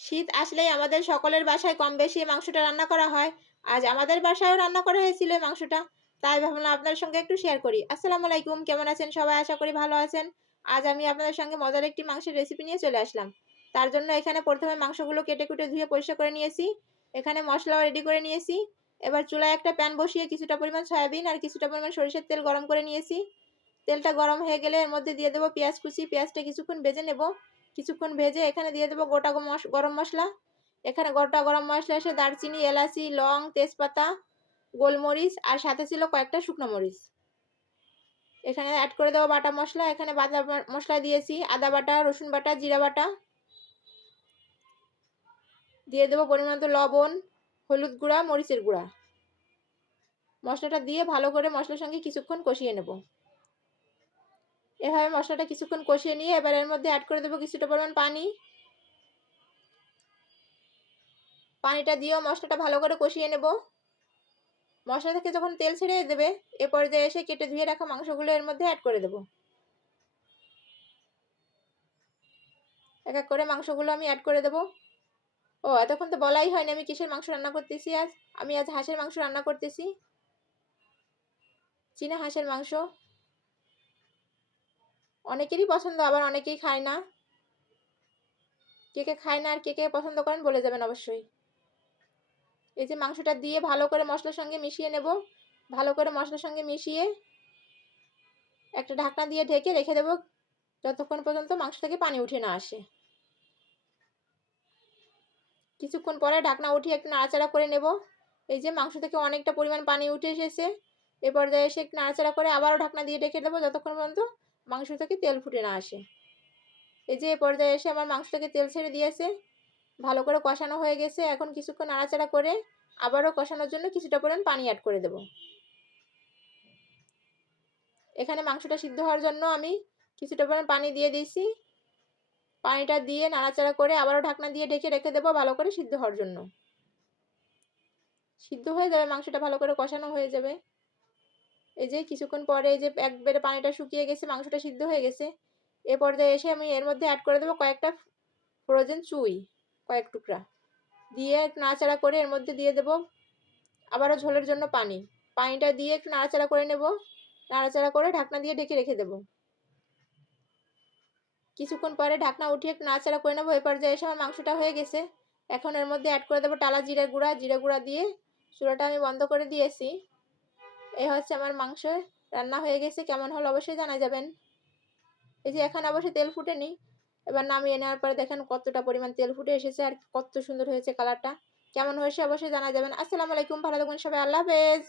শীত আসলেই আমাদের সকলের বাসায় কম বেশি এই মাংসটা রান্না করা হয়। আজ আমাদের বাসায়ও রান্না করা হয়েছিল এই মাংসটা। তাই ভাবলাম আপনাদের সঙ্গে একটু শেয়ার করি। আসসালামু আলাইকুম, কেমন আছেন সবাই? আশা করি ভালো আছেন। আজ আমি আপনাদের সঙ্গে মজার একটি মাংসের রেসিপি নিয়ে চলে আসলাম। তার জন্য এখানে প্রথমে মাংসগুলো কেটে কুটে ধুয়ে পরিষ্কার করে নিয়েছি। এখানে মশলাও রেডি করে নিয়েছি। এবার চুলায় একটা প্যান বসিয়ে কিছুটা পরিমাণ সয়াবিন আর কিছুটা পরিমাণ সরিষার তেল গরম করে নিয়েছি। তেলটা গরম হয়ে গেলে এর মধ্যে দিয়ে দেবো পেঁয়াজ কুচি। পেঁয়াজটা কিছুক্ষণ ভেজে নেব। কিছুক্ষণ ভেজে এখানে দিয়ে দেবো গোটা গরম মশলা। এখানে গোটা গরম মশলা এসে দারচিনি, এলাচি, লং, তেজপাতা, গোলমরিচ আর সাথে ছিল কয়েকটা শুকনো মরিচ। এখানে অ্যাড করে দেবো বাটা মশলা। এখানে বাটা মশলা দিয়েছি আদা বাটা, রসুন বাটা, জিরা বাটা। দিয়ে দেবো পরিমাণ মতো লবণ, হলুদ গুঁড়া, মরিচের গুঁড়া। মশলাটা দিয়ে ভালো করে মশলার সঙ্গে কিছুক্ষণ কষিয়ে নেব। এভাবে মশলাটা কিছুক্ষণ কষিয়ে নিয়ে এবার এর মধ্যে অ্যাড করে দেবো কিছুটা পরিমাণ পানি। পানিটা দিয়েও মশলাটা ভালো করে কষিয়ে নেব। মশলা থেকে যখন তেল ছেড়ে দেবে এ পর্যায়ে এসে কেটে ধুয়ে রাখা মাংসগুলো এর মধ্যে অ্যাড করে দেব। এক এক করে মাংসগুলো আমি অ্যাড করে দেব। ও এতক্ষণ তো বলাই হয়নি আমি কিসের মাংস রান্না করতেছি আজ। আমি আজ হাঁসের মাংস রান্না করতেছি, চীনা হাঁসের মাংস। অনেকেরই পছন্দ, আবার অনেকেই খায় না। কে কে খায় না আর কে কে পছন্দ করেন বলে যাবেন অবশ্যই। এই যে মাংসটা দিয়ে ভালো করে মশলার সঙ্গে মিশিয়ে নেব। ভালো করে মশলার সঙ্গে মিশিয়ে একটা ঢাকনা দিয়ে ঢেকে রেখে দেব যতক্ষণ পর্যন্ত মাংস থেকে পানি উঠে না আসে। কিছুক্ষণ পরে ঢাকনা উঠিয়ে একটু নাড়াচাড়া করে নেব। এই যে মাংস থেকে অনেকটা পরিমাণ পানি উঠে এসেছে। এ পর্যায়ে এসে একটু নাড়াচাড়া করে আবারও ঢাকনা দিয়ে রেখে দেবো যতক্ষণ পর্যন্ত মাংস থেকে তেল ফুটে না আসে। এই যে এ পর্যায়ে এসে আমার মাংস থেকে তেল ছেড়ে দিয়েছে, ভালো করে কষানো হয়ে গেছে। এখন কিছুক্ষণ নাড়াচাড়া করে আবারও কষানোর জন্য কিছুটা পরিমাণ পানি অ্যাড করে দেব। এখানে মাংসটা সিদ্ধ হওয়ার জন্য আমি কিছুটা পরিমাণ পানি দিয়ে দিয়েছি। পানিটা দিয়ে নাড়াচাড়া করে আবারও ঢাকনা দিয়ে ঢেকে রেখে দেবো ভালো করে সিদ্ধ হওয়ার জন্য। সিদ্ধ হয়ে যাবে, মাংসটা ভালো করে কষানো হয়ে যাবে। এই যে কিছুক্ষণ পরে এই যে একবারে পানিটা শুকিয়ে গেছে, মাংসটা সিদ্ধ হয়ে গেছে। এ পর্যায়ে এসে আমি এর মধ্যে অ্যাড করে দেবো কয়েকটা ফ্রোজেন চুই, কয়েক টুকরা দিয়ে একটু নাড়াচাড়া করে এর মধ্যে দিয়ে দেবো আবারও ঝোলের জন্য পানি। পানিটা দিয়ে একটু নাড়াচাড়া করে নেব। নাড়াচাড়া করে ঢাকনা দিয়ে ঢেকে রেখে দেবো। কিছুক্ষণ পরে ঢাকনা উঠিয়ে একটু নাড়াচাড়া করে নেবো। এ পর্যায়ে এসে আমার মাংসটা হয়ে গেছে। এখন এর মধ্যে অ্যাড করে দেবো টালা জিরা গুঁড়া। জিরা গুঁড়া দিয়ে চুলাটা আমি বন্ধ করে দিয়েছি। এই হচ্ছে আমার মাংস রান্না হয়ে গেছে। কেমন হলো অবশ্যই জানা যাবেন। এই যে এখন অবশ্যই তেল ফুটেনি। এবার নামিয়ে নেওয়ার পরে দেখেন কতটা পরিমাণ তেল ফুটে এসেছে আর কত সুন্দর হয়েছে কালারটা। কেমন হয়েছে অবশ্যই জানা যাবেন। আসসালামু আলাইকুম, ভালো থাকবেন সবাই, আল্লাহ হাফেজ।